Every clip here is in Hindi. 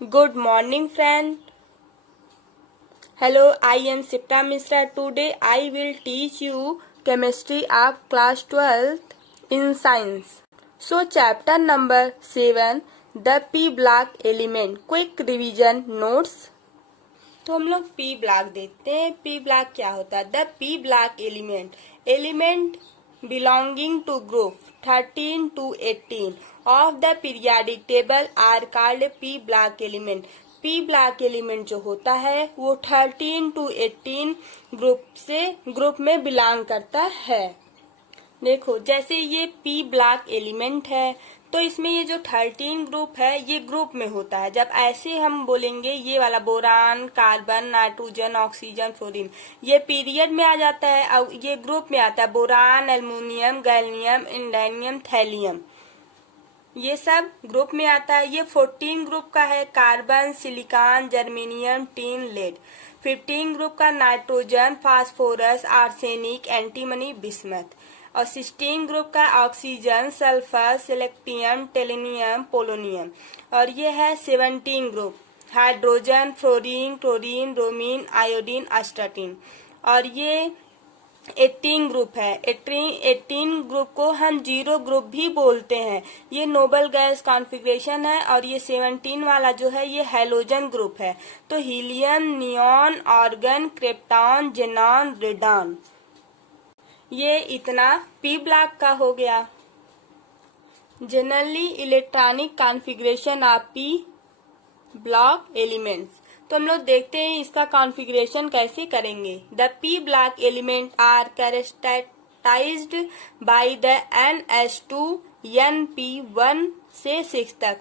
Good morning, friend. Hello, I am Sipta Misra. Today I will teach you chemistry of class 12th in science. So, chapter number 7, the P block element. Quick revision notes. तो हम लोग P ब्लॉक देखते हैं. P ब्लॉक क्या होता है? The P block element belonging to group 13 to 18 of the periodic table are called P block element. P block element जो होता है वो 13 to 18 ग्रुप में बिलोंग करता है. देखो, जैसे ये P ब्लॉक एलिमेंट है तो इसमें ये जो 13 ग्रुप है ये ग्रुप में होता है. जब ऐसे हम बोलेंगे ये वाला boron, carbon, nitrogen, oxygen, fluorine, ये पीरियड में आ जाता है और ये ग्रुप में आता है. बोरान, एल्युमिनियम, गैलियम, इंडेनियम, थैलियम, ये सब ग्रुप में आता है. ये 14 ग्रुप का है. Carbon, silicon, germanium, tin, lead. 15 group का nitrogen, phosphorus, arsenic, antimony, bismuth. और 16 ग्रुप का oxygen, sulphur, selenium, tellurium, polonium. और ये है 17 group, hydrogen, fluorine, chlorine, bromine, iodine, astatine. और ये 18 ग्रुप है. 18 ग्रुप को हम जीरो ग्रुप भी बोलते हैं. ये नोबल गैस कॉन्फ़िगरेशन है. और ये 17 वाला जो है ये हैलोजन ग्रुप है. तो helium, neon, argon, krypton, xenon, radon. ये इतना P ब्लॉक का हो गया. Generally electronic configuration of P block elements. तो हम लोग देखते हैं इसका कॉन्फ़िगरेशन कैसे करेंगे. The P block element are characterised by the NH2 NP1 से 6 तक.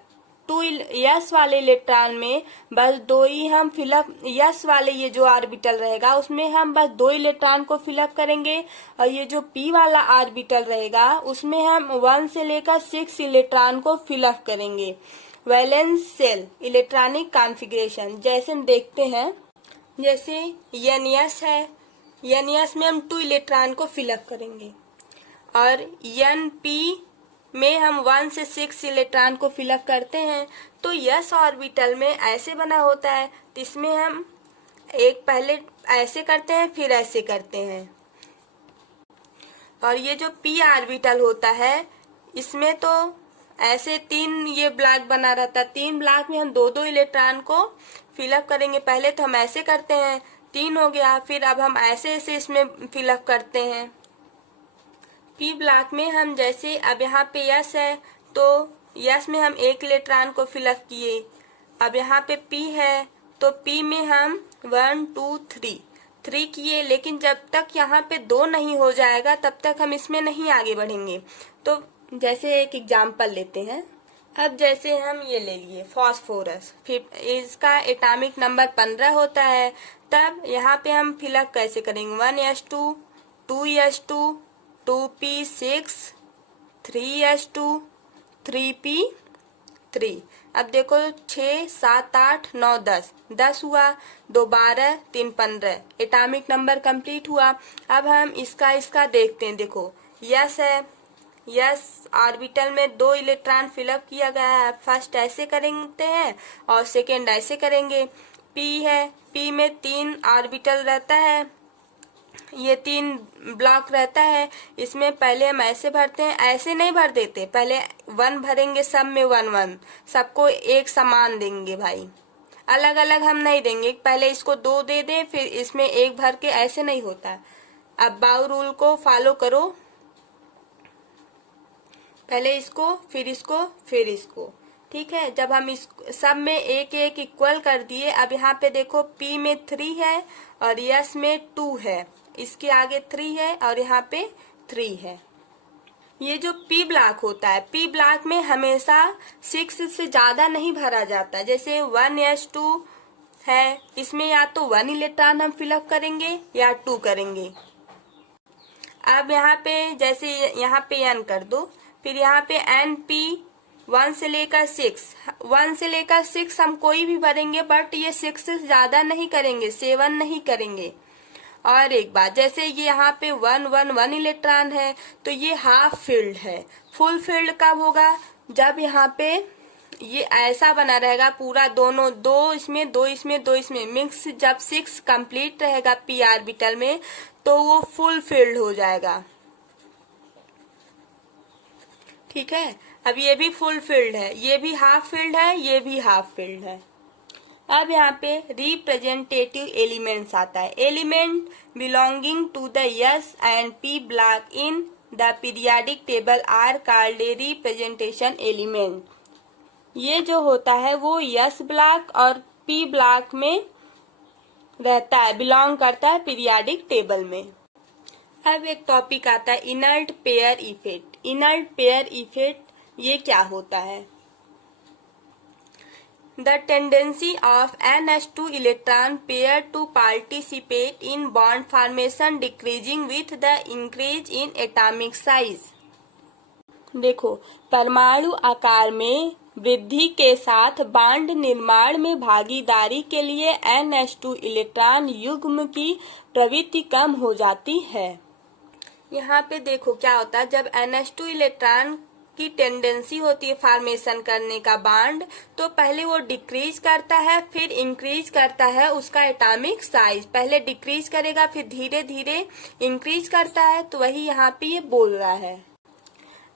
2 यस वाले इलेक्ट्रॉन में बस 2 ही हम फिलअप, यस वाले ये जो ऑर्बिटल रहेगा उसमें हम बस 2 इलेक्ट्रॉन को फिलअप करेंगे. और ये जो P वाला ऑर्बिटल रहेगा उसमें हम 1 से लेकर 6 इलेक्ट्रॉन को फिलअप करेंगे. वैलेंस शेल इलेक्ट्रॉनिक कॉन्फ़िगरेशन जैसे हम देखते हैं, जैसे NS है, NS में हम 2 इलेक्ट्रॉन को फिलअप करेंगे. और NP में हम 1 से 6 इलेक्ट्रॉन को फिलअप करते हैं. तो यस ऑर्बिटल में ऐसे बना होता है. तो इसमें हम एक पहले ऐसे करते हैं फिर ऐसे करते हैं. और ये जो P ऑर्बिटल होता है इसमें तो ऐसे 3 ये ब्लॉक बना रहता है. 3 ब्लॉक में हम 2-2 इलेक्ट्रॉन को फिलअप करेंगे. पहले तो हम ऐसे करते हैं, 3 हो गया. फिर अब हम ऐसे ऐसे इसमें फिलअप करते हैं. P ब्लॉक में हम जैसे अब यहाँ पे यस है तो यस में हम 1 इलेक्ट्रॉन को फिलअप किए. अब यहाँ पे P है तो P में हम 1 2 3 किए. लेकिन जब तक यहाँ पे 2 नहीं हो जाएगा तब तक हम इसमें नहीं आगे बढ़ेंगे. तो जैसे एक एग्जाम्पल लेते हैं. अब जैसे हम ये ले लिए फास्फोरस, फिर इसका एटॉमिक नंबर 15 होता है. तब यहाँ पे हम फिलअप कैसे करेंगे? 1s2 2s2 2p6 3s2 3p3. अब देखो 6 7 8 9 10 हुआ. 2 12 3 15 एटॉमिक नंबर कंप्लीट हुआ. अब हम इसका देखते हैं. देखो यस है, यस ऑर्बिटल में 2 इलेक्ट्रॉन फिलअप किया गया है. फर्स्ट ऐसे करेंगे हैं और सेकेंड ऐसे करेंगे. P है, P में 3 ऑर्बिटल रहता है, ये 3 ब्लॉक रहता है. इसमें पहले हम ऐसे भरते हैं, ऐसे नहीं भर देते. पहले 1 भरेंगे, सब में 1 1, सबको एक समान देंगे भाई, अलग अलग हम नहीं देंगे. पहले इसको 2 दे दें फिर इसमें 1 भर के, ऐसे नहीं होता. अब बाउ रूल को फॉलो करो. पहले इसको फिर इसको फिर इसको. ठीक है. जब हम इस सब में 1 1 इक्वल कर दिए. अब यहाँ पे देखो P में 3 है और यस में 2 है, इसके आगे 3 है और यहाँ पे 3 है. ये जो P ब्लॉक होता है, P ब्लॉक में हमेशा 6 से ज्यादा नहीं भरा जाता. जैसे 1s2 है, इसमें या तो 1 इलेक्ट्रॉन हम फिलअप करेंगे या 2 करेंगे. अब यहाँ पे जैसे यहाँ पे n कर दो, फिर यहाँ पे NP 1 से लेकर 6 हम कोई भी भरेंगे, बट ये 6 से ज्यादा नहीं करेंगे, 7 नहीं करेंगे. और एक बात, जैसे ये यहाँ पे 1 1 1 इलेक्ट्रॉन है तो ये हाफ फील्ड है. फुल फील्ड कब होगा? जब यहाँ पे ये ऐसा बना रहेगा पूरा, दोनों दो इसमें दो इसमें दो इसमें मिक्स। जब 6 कंप्लीट रहेगा पी ऑर्बिटल में तो वो फुल फिल्ड हो जाएगा। ठीक है, अब ये भी फुल फिल्ड है, ये भी हाफ फिल्ड है, ये भी हाफ फिल्ड है। अब यहाँ पे रिप्रेजेंटेटिव एलिमेंट्स आता है। Element belonging to the s and p block in the periodic table are called a representation element. ये जो होता है वो एस ब्लॉक और पी ब्लॉक में रहता है, बिलोंग करता है पीरियाडिक टेबल में। अब एक टॉपिक आता है inert pair effect. Inert pair effect ये क्या होता है? The tendency of NH2 electron pair to participate in bond formation decreasing with the increase in atomic size। देखो, परमाणु आकार में वृद्धि के साथ बांड निर्माण में भागीदारी के लिए NH2 इलेक्ट्रॉन युग्म की प्रवृत्ति कम हो जाती है। यहाँ पे देखो क्या होता है, जब NH2 इलेक्ट्रॉन की टेंडेंसी होती है फॉर्मेशन करने का बांड, तो पहले वो डिक्रीज करता है फिर इंक्रीज करता है उसका एटॉमिक साइज। पहले डिक्रीज करेगा फिर धीरे धीरे इंक्रीज करता है, तो वही यहाँ पे ये बोल रहा है।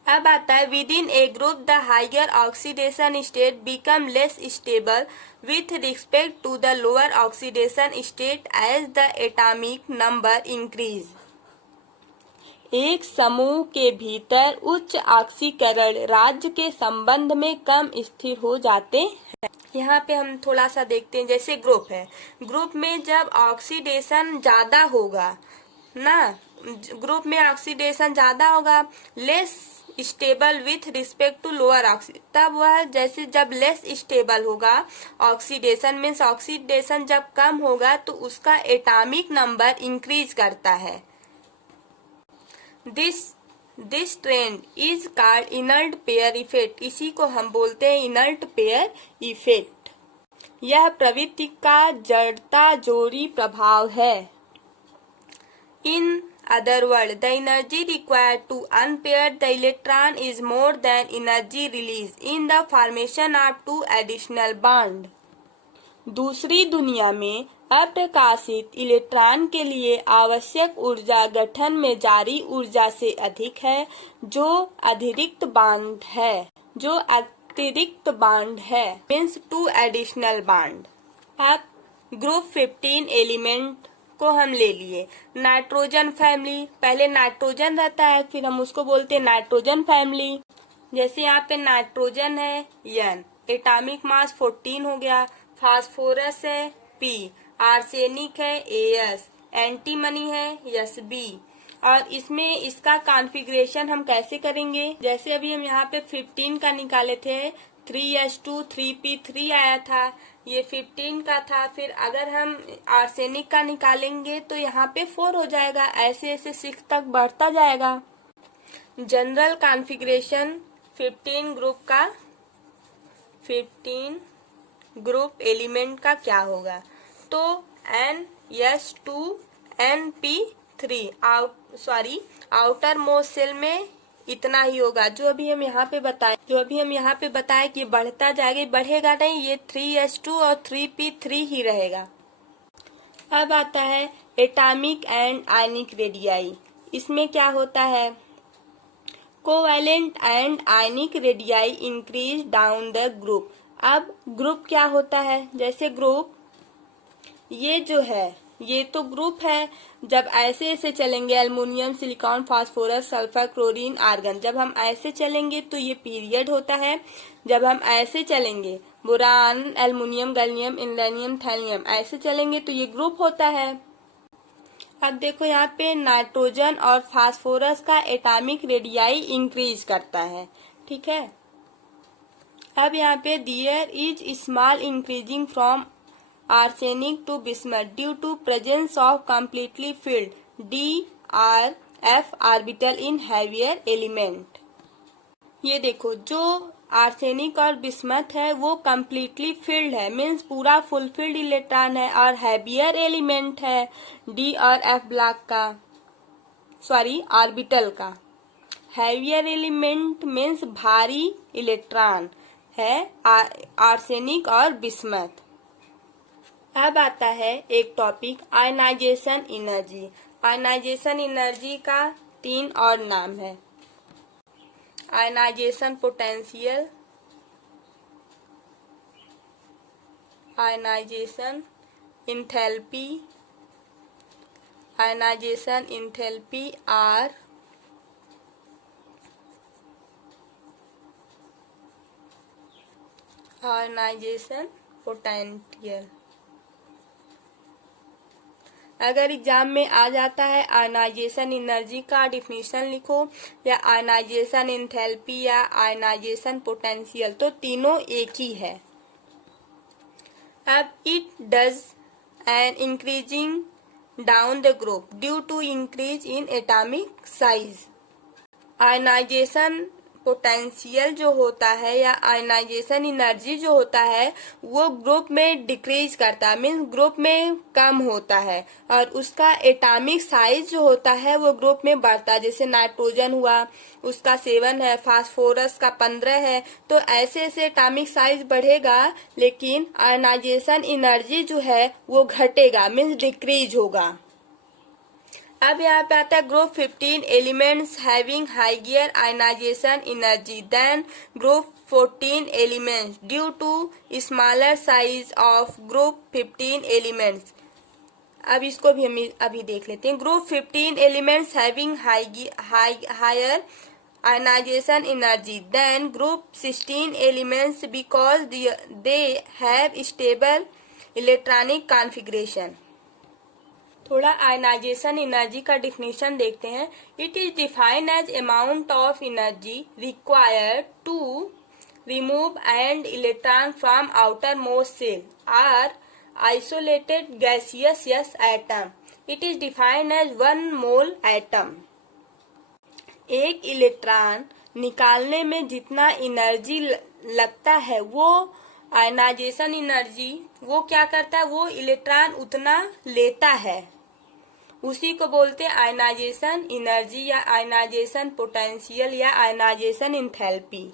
अब आता है within a group the higher oxidation state become less stable with respect to the lower oxidation state as the atomic number increase. एक समूह के भीतर उच्च ऑक्सीकरण राज्य के संबंध में कम स्थिर हो जाते हैं। यहाँ पे हम थोड़ा सा देखते हैं, जैसे ग्रुप है, ग्रुप में जब ऑक्सीडेशन ज्यादा होगा ना, ग्रुप में ऑक्सीडेशन ज्यादा होगा, less stable with respect to lower oxy, तब वह जैसे जब लेस स्टेबल होगा ऑक्सीडेशन मीन्स ऑक्सीडेशन जब कम होगा तो उसका एटॉमिक नंबर इंक्रीज करता है। This trend is called inert pair effect. इसी को हम बोलते हैं इनर्ट पेयर इफेक्ट। यह प्रवृत्ति का जड़ता जोड़ी प्रभाव है। In other word the energy required to unpair the electron is more than energy release in the formation of two additional bond. दूसरी दुनिया में अप्रकाशित इलेक्ट्रॉन के लिए आवश्यक ऊर्जा गठन में जारी ऊर्जा से अधिक है, जो अतिरिक्त बांड है मीन्स टू एडिशनल बांड। अब ग्रुप 15 एलिमेंट को हम ले लिए। नाइट्रोजन फैमिली, पहले नाइट्रोजन रहता है फिर हम उसको बोलते हैं नाइट्रोजन फैमिली। जैसे यहाँ पे नाइट्रोजन है N, एटॉमिक मास 14 हो गया। फास्फोरस है P, आर्सेनिक है AS, एंटीमनी है SB। और इसमें इसका कॉन्फ़िगरेशन हम कैसे करेंगे, जैसे अभी हम यहाँ पे 15 का निकाले थे, 3S2 3P3 आया था, ये 15 का था। फिर अगर हम आर्सेनिक का निकालेंगे तो यहाँ पे 4 हो जाएगा, ऐसे ऐसे 6 तक बढ़ता जाएगा। जनरल कॉन्फ़िगरेशन 15 ग्रुप एलिमेंट का क्या होगा, तो NS2NP3 आउटर मोस्ट सेल में इतना ही होगा। जो अभी हम यहाँ पे बताए कि बढ़ता जाएगा, बढ़ेगा नहीं, ये 3S2 और 3P3 ही रहेगा। अब आता है एटॉमिक एंड आयनिक रेडियाई। इसमें क्या होता है, covalent and ionic radii increase down the group. अब ग्रुप क्या होता है, जैसे ग्रुप ये जो है ये तो ग्रुप है, जब ऐसे ऐसे चलेंगे aluminium silicon phosphorus sulphur chlorine argon, जब हम ऐसे चलेंगे तो ये पीरियड होता है। जब हम ऐसे चलेंगे बोरान एल्युमिनियम गैलियम इनलेनियम थैलियम, ऐसे चलेंगे तो ये ग्रुप होता है। अब देखो यहाँ पे नाइट्रोजन और फास्फोरस का एटॉमिक रेडियाई इंक्रीज करता है, ठीक है। अब यहाँ पे there is small increasing from arsenic to bismuth due to presence of completely filled DRF orbital in heavier element. ये देखो जो आर्सेनिक और बिस्मथ है वो कम्प्लीटली फिल्ड है, मीन्स पूरा फुलफिल्ड इलेक्ट्रॉन है, और हैवियर एलिमेंट है D और F ब्लॉक का, ऑर्बिटल का। हैवियर एलिमेंट मीन्स भारी इलेक्ट्रॉन, है आर्सेनिक और बिस्मथ। अब आता है एक topic ionisation energy. Ionisation energy का 3 और नाम है। Ionisation potential, ionisation enthalpy, ionisation enthalpy are, ionisation potential. अगर एग्जाम में आ जाता है आयनाइजेशन एनर्जी का डिफिनीशन लिखो या आयनाइजेशन इंथैल्पी या आयनाइजेशन पोटेंशियल, तो तीनों एक ही है। अब it does an increasing down the group due to increase in atomic size. Ionization potential जो होता है या आयनाइजेशन एनर्जी जो होता है वो ग्रुप में डिक्रीज करता है, मीन्स ग्रुप में कम होता है, और उसका एटॉमिक साइज जो होता है वो ग्रुप में बढ़ता है। जैसे नाइट्रोजन हुआ उसका 7 है, फास्फोरस का 15 है, तो ऐसे ऐसे एटॉमिक साइज बढ़ेगा, लेकिन आयनाइजेशन एनर्जी जो है वो घटेगा, मीन्स डिक्रीज होगा। अब यहाँ पे आता है group 15 elements having higher ionization energy than group 14 elements due to smaller size of group 15 elements. अब इसको भी हम अभी देख लेते हैं। Group 15 elements having higher ionization energy than group 16 elements because they have stable electronic configuration. थोड़ा आयनाइजेशन एनर्जी का डिफिनीशन देखते हैं। It is defined as amount of energy required to remove and electron from outer most shell are isolated gaseous atom. It is defined as 1 mole atom. एक इलेक्ट्रॉन निकालने में जितना एनर्जी लगता है वो आयनाइजेशन एनर्जी वो क्या करता है, वो इलेक्ट्रॉन उतना लेता है, उसी को बोलते हैं आयनाइजेशन एनर्जी या आयनाइजेशन पोटेंशियल या आयनाइजेशन इंथैल्पी।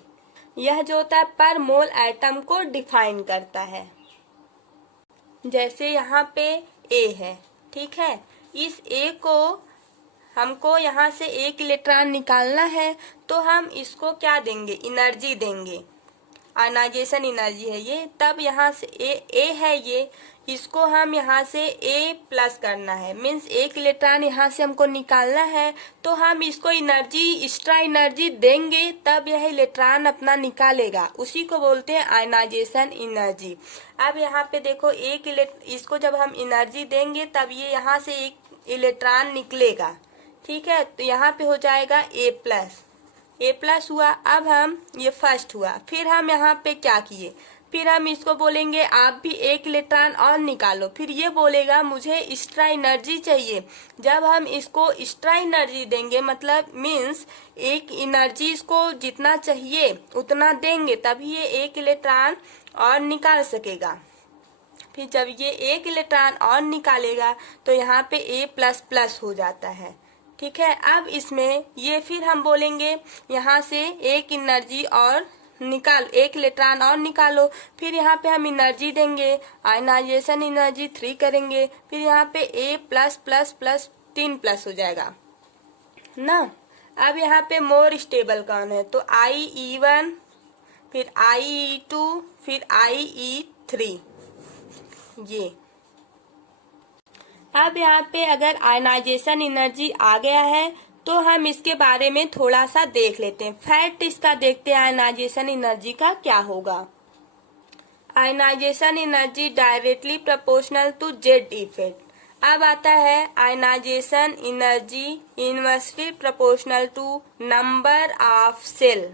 यह जो होता है पर मोल एटम को डिफाइन करता है। जैसे यहाँ पे ए है, ठीक है, इस ए को हमको यहाँ से 1 इलेक्ट्रॉन निकालना है, तो हम इसको क्या देंगे, एनर्जी देंगे, आयनाइजेशन एनर्जी है ये। तब यहाँ से ए है ये, इसको हम यहाँ से ए प्लस करना है, मीन्स 1 इलेक्ट्रॉन यहाँ से हमको निकालना है, तो हम इसको एनर्जी एक्स्ट्रा एनर्जी देंगे, तब यह इलेक्ट्रॉन अपना निकालेगा, उसी को बोलते हैं आयनाइजेशन एनर्जी। अब यहाँ पे देखो इसको जब हम एनर्जी देंगे तब ये यहाँ से 1 इलेक्ट्रॉन निकलेगा, ठीक है, तो यहाँ पे हो जाएगा ए प्लस हुआ। अब हम ये फर्स्ट हुआ, फिर हम यहाँ पे क्या किए, फिर हम इसको बोलेंगे आप भी 1 इलेक्ट्रॉन और निकालो, फिर ये बोलेगा मुझे एक्स्ट्रा एनर्जी चाहिए। जब हम इसको एक्स्ट्रा एनर्जी देंगे, मतलब मीन्स एक एनर्जी इसको जितना चाहिए उतना देंगे, तभी ये 1 इलेक्ट्रॉन और निकाल सकेगा। फिर जब ये 1 इलेक्ट्रॉन और निकालेगा तो यहाँ पे ए प्लस प्लस हो जाता है, ठीक है। अब इसमें ये फिर हम बोलेंगे यहाँ से 1 एनर्जी और निकाल, 1 इलेक्ट्रॉन और निकालो, फिर यहाँ पे हम एनर्जी देंगे, आयनाइजेशन एनर्जी 3 करेंगे, फिर यहाँ पे ए प्लस प्लस प्लस 3 प्लस हो जाएगा ना। अब यहाँ पे मोर स्टेबल कौन है, तो IE1, फिर IE2, फिर IE3 ये। अब यहाँ पे अगर आयनाइजेशन एनर्जी आ गया है तो हम इसके बारे में थोड़ा सा देख लेते हैं। फैक्ट इसका देखते हैं आयनाइजेशन एनर्जी का क्या होगा। Ionization energy directly proportional to Z effect. अब आता है ionization energy inversely proportional to number of shell.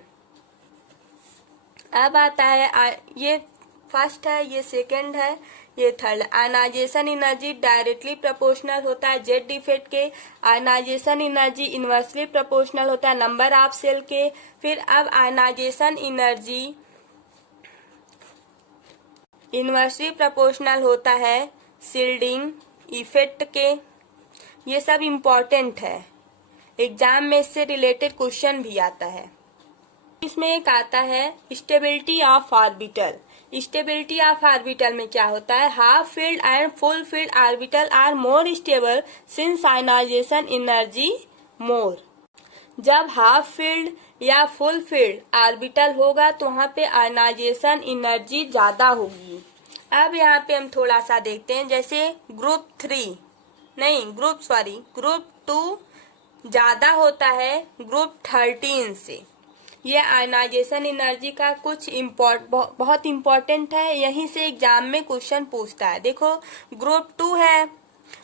अब आता है ये फर्स्ट है, ये सेकंड है, ये third. Ionization energy directly proportional होता है जेड इफेक्ट के। आयनाइजेशन एनर्जी इनवर्सली प्रोपोर्शनल होता है नंबर ऑफ सेल के। फिर अब आयनाइजेशन एनर्जी इनवर्सली प्रोपोर्शनल होता है शील्डिंग इफेक्ट के। ये सब इम्पोर्टेंट है, एग्जाम में इससे रिलेटेड क्वेश्चन भी आता है। इसमें एक आता है stability of orbital. Stability of orbital में क्या होता है, half filled and full filled orbital are more stable since ionization energy more. जब हाफ फील्ड या फुल फील्ड ऑर्बिटल होगा तो वहाँ पे आयनाइजेशन एनर्जी ज्यादा होगी। अब यहाँ पे हम थोड़ा सा देखते हैं, जैसे ग्रुप 2 ज्यादा होता है ग्रुप 13 से। ये आयनाइजेशन एनर्जी का कुछ बहुत इम्पोर्टेंट है, यहीं से एग्जाम में क्वेश्चन पूछता है। देखो ग्रुप 2 है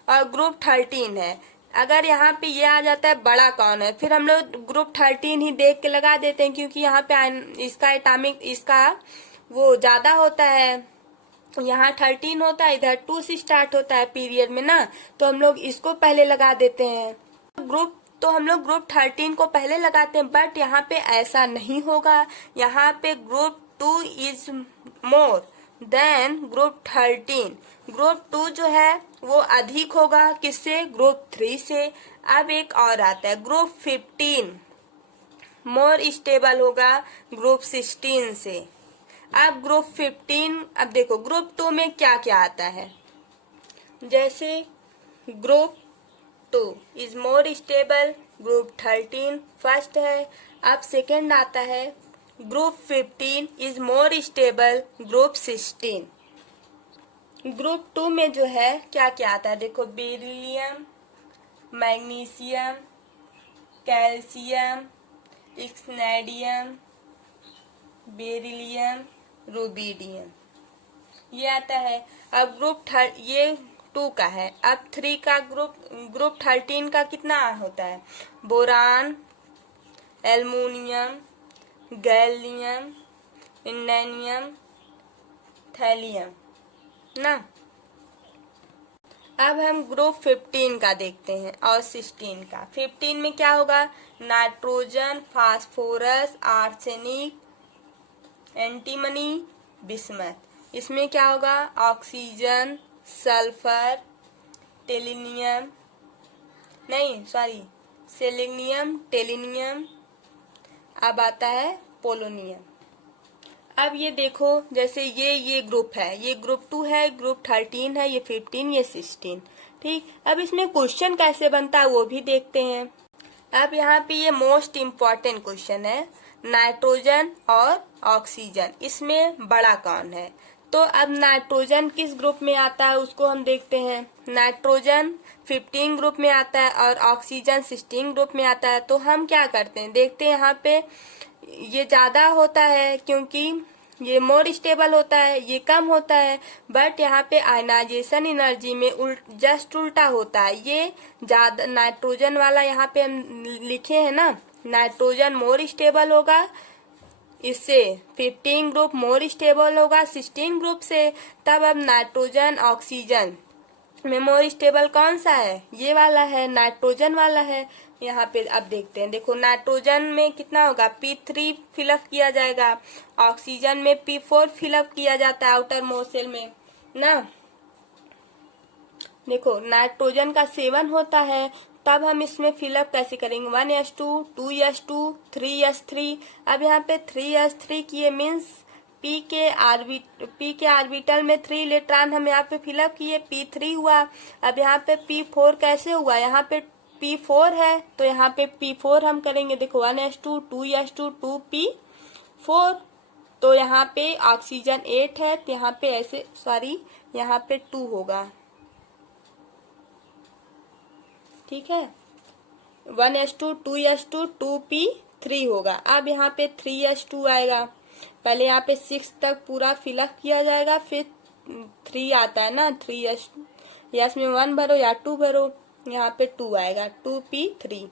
और ग्रुप 13 है, अगर यहाँ पे ये आ जाता है बड़ा कौन है, फिर हम लोग ग्रुप 13 ही देख के लगा देते हैं, क्योंकि यहाँ पे इसका वो ज्यादा होता है, यहाँ 13 होता है, इधर 2 से स्टार्ट होता है पीरियड में ना, तो हम लोग इसको पहले लगा देते हैं। हम लोग ग्रुप 13 को पहले लगाते हैं, बट यहाँ पे ऐसा नहीं होगा। यहाँ पे group 2 is more then group 13। Group 2 जो है वो अधिक होगा किससे, ग्रुप 3 से। अब एक और आता है ग्रुप 15 मोर स्टेबल होगा ग्रुप 16 से। अब ग्रुप 15, अब देखो ग्रुप 2 में क्या क्या आता है, जैसे group 2 is more stable, group 13 first है। अब सेकंड आता है group 15 is more stable, group 16। Group 2 में जो है क्या क्या आता है, देखो बेरिलियम, मैग्नीशियम, कैल्शियम, स्नेडियम, बेरिलियम, रुबिडियम, ये आता है। अब ये 2 का है। अब 3 का ग्रुप 13 का कितना होता है, बोरान, एल्युमिनियम, गैलियम, इंडेनियम, थैलियम ना। अब हम ग्रुप 15 का देखते हैं और 16 का। 15 में क्या होगा, nitrogen, phosphorus, arsenic, antimony, bismuth. इसमें क्या होगा, ऑक्सीजन, सल्फर, सेलेनियम, टेलिनियम। अब आता है पोलोनियम। अब ये देखो, जैसे ये ग्रुप है, ये ग्रुप 2 है, ग्रुप 13 है, ये 15, ये 16। ठीक, अब इसमें क्वेश्चन कैसे बनता है वो भी देखते हैं। अब यहाँ पे ये मोस्ट इम्पोर्टेंट क्वेश्चन है, नाइट्रोजन और ऑक्सीजन, इसमें बड़ा कौन है। तो अब नाइट्रोजन किस ग्रुप में आता है उसको हम देखते हैं। नाइट्रोजन 15 ग्रुप में आता है और ऑक्सीजन 16 ग्रुप में आता है। तो हम क्या करते हैं, देखते हैं यहाँ पे ये ज्यादा होता है क्योंकि ये मोर स्टेबल होता है, ये कम होता है, बट यहाँ पे आयनाइजेशन एनर्जी में जस्ट उल्टा होता है। ये ज्यादा नाइट्रोजन वाला यहाँ पे हम लिखे हैं ना, नाइट्रोजन मोर स्टेबल होगा, इससे 15 ग्रुप मोर स्टेबल होगा 16 ग्रुप से। तब अब नाइट्रोजन ऑक्सीजन में मोर स्टेबल कौन सा है, ये वाला है, नाइट्रोजन वाला है। यहाँ पे अब देखते हैं, देखो नाइट्रोजन में कितना होगा, P3 फिलअप किया जाएगा, ऑक्सीजन में P4 फिलअप किया जाता है आउटर मोस्ट शेल में ना। देखो नाइट्रोजन का 7 होता है, तब हम इसमें फिलअप कैसे करेंगे, 1s2, 2s2, 3s3। अब यहाँ पे 3s3 किए मीन्स P के ऑर्बिटल में 3 इलेक्ट्रॉन हम यहाँ पे फिलअप किए, P3 हुआ। अब यहाँ पे P4 कैसे हुआ, यहाँ पे P4 है तो यहाँ पे P4 हम करेंगे, देखो 1s2, 2s2, 2p4। तो यहाँ पे ऑक्सीजन 8 है तो यहाँ पे यहाँ पे 2 होगा, ठीक है, 1s2, 2s2, 2p3 होगा। अब यहाँ पे 3s2 आएगा, पहले यहाँ पे 6 तक पूरा फिलअप किया जाएगा, फिर 3 आता है ना, 3s, या इसमें 1 भरो या 2 भरो, यहाँ पे 2 आएगा, 2p3।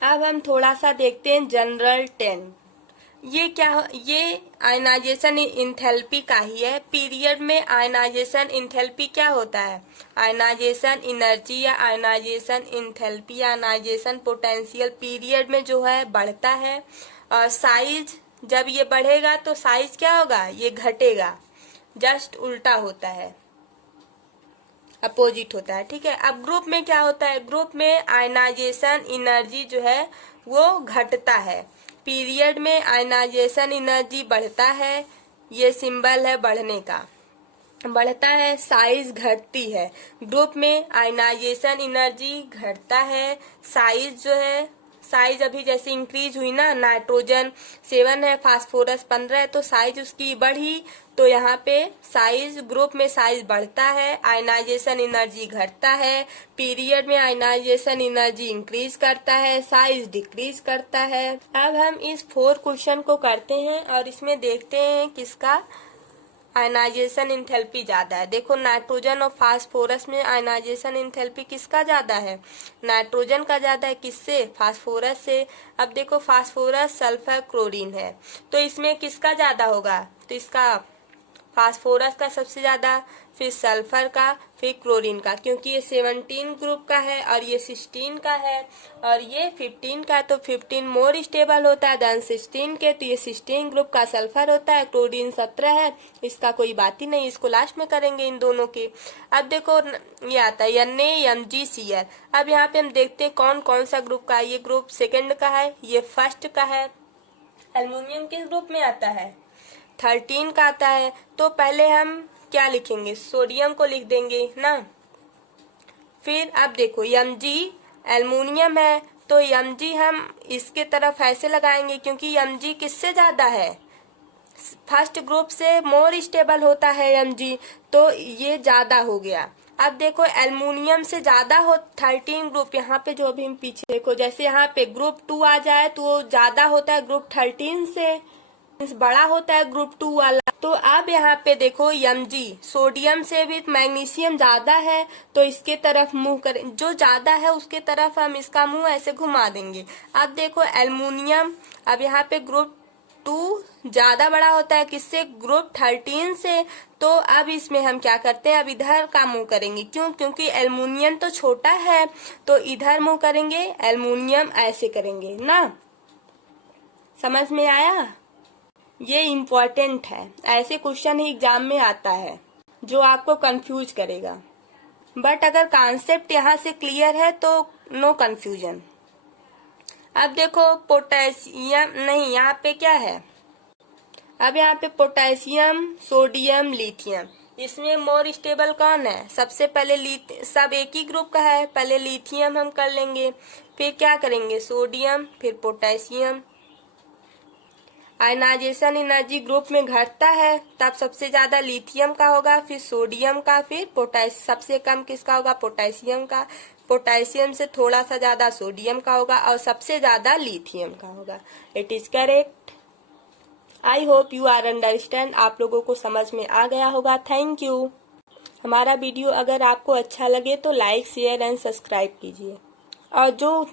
अब हम थोड़ा सा देखते हैं जनरल 10। ये क्या, ये आयनाइजेशन इंथैल्पी का ही है। पीरियड में आयनाइजेशन इंथैल्पी क्या होता है, आयनाइजेशन एनर्जी या आयनाइजेशन इंथैल्पी या आयनाइजेशन पोटेंशियल पीरियड में जो है बढ़ता है, और साइज जब ये बढ़ेगा तो साइज क्या होगा, ये घटेगा, जस्ट उल्टा होता है, अपोजिट होता है, ठीक है। अब ग्रुप में क्या होता है, ग्रुप में आयनाइजेशन एनर्जी जो है वो घटता है। पीरियड में आयनाइजेशन एनर्जी बढ़ता है, ये सिंबल है बढ़ने का, बढ़ता है। साइज घटती है, ग्रुप में आयनाइजेशन एनर्जी घटता है। साइज जो है, साइज अभी जैसे इंक्रीज हुई ना, नाइट्रोजन 7 है, फास्फोरस 15 है, तो साइज उसकी बढ़ी, तो यहाँ पे साइज, ग्रुप में साइज बढ़ता है, आयनाइजेशन एनर्जी घटता है। पीरियड में आयनाइजेशन एनर्जी इंक्रीज करता है, साइज डिक्रीज करता है। अब हम इस 4 क्वेश्चन को करते हैं और इसमें देखते हैं किसका आयनाइजेशन इंथैल्पी ज्यादा है। देखो नाइट्रोजन और फास्फोरस में आयनाइजेशन इंथैल्पी किसका ज्यादा है? नाइट्रोजन का ज्यादा है। किससे? फास्फोरस से। अब देखो फास्फोरस सल्फर क्लोरीन है, तो इसमें किसका ज्यादा होगा? तो इसका फास्फोरस का सबसे ज्यादा, फिर सल्फर का, फिर क्लोरीन का, क्योंकि ये 17 ग्रुप का है और ये 16 का है और ये 15 का, तो 15 मोर स्टेबल होता है देन 16 के, तो ये 16 ग्रुप का सल्फर होता है। क्लोरीन 17 है, इसका कोई बात ही नहीं, इसको लास्ट में करेंगे इन दोनों के। अब देखो ये आता है NaMgCl। अब यहाँ पे हम देखते हैं कौन कौन सा ग्रुप का है। ये ग्रुप सेकेंड का है, ये फर्स्ट का है। एल्युमिनियम किस ग्रुप में आता है? 13 का आता है। तो पहले हम क्या लिखेंगे? सोडियम को लिख देंगे ना। फिर अब देखो Mg एल्युमिनियम है, तो Mg हम इसके तरफ ऐसे लगाएंगे क्योंकि Mg किससे ज्यादा है? फर्स्ट ग्रुप से मोर स्टेबल होता है Mg, तो ये ज्यादा हो गया। अब देखो एल्युमिनियम से ज्यादा हो 13 ग्रुप, यहाँ पे जो अभी हम पीछे देखो, जैसे यहाँ पे ग्रुप 2 आ जाए तो वो ज्यादा होता है ग्रुप 13 से, बड़ा होता है ग्रुप 2 वाला। तो अब यहाँ पे देखो Mg सोडियम से भी मैग्नीशियम ज्यादा है, तो इसके तरफ मुंह करें, जो ज्यादा है उसके तरफ हम इसका मुंह ऐसे घुमा देंगे। अब देखो एल्युमिनियम, अब यहाँ पे ग्रुप 2 ज्यादा बड़ा होता है किससे? ग्रुप 13 से। तो अब इसमें हम क्या करते हैं? अब इधर का मुंह करेंगे। क्यों? क्योंकि एल्युमिनियम तो छोटा है, तो इधर मुंह करेंगे, एल्युमिनियम ऐसे करेंगे ना। समझ में आया? ये इम्पोर्टेंट है, ऐसे क्वेश्चन ही एग्जाम में आता है जो आपको कंफ्यूज करेगा। बट अगर कॉन्सेप्ट यहाँ से क्लियर है तो नो कंफ्यूजन। अब देखो पोटेशियम, नहीं यहाँ पे क्या है? अब यहाँ पे पोटेशियम, सोडियम, लिथियम, इसमें मोर स्टेबल कौन है? सबसे पहले सब एक ही ग्रुप का है, पहले लिथियम हम कर लेंगे, फिर क्या करेंगे? सोडियम, फिर पोटेशियम। आयनाइजेशन एनर्जी ग्रुप में घटता है, तब सबसे ज्यादा लिथियम का होगा, फिर सोडियम का, फिर पोटेशियम। सबसे कम किसका होगा? पोटेशियम का। पोटेशियम से थोड़ा सा ज्यादा सोडियम का होगा और सबसे ज्यादा लिथियम का होगा। It is correct. I hope you are understand. आप लोगों को समझ में आ गया होगा। Thank you. हमारा वीडियो अगर आपको अच्छा लगे तो लाइक, शेयर एंड सब्सक्राइब कीजिए। और जो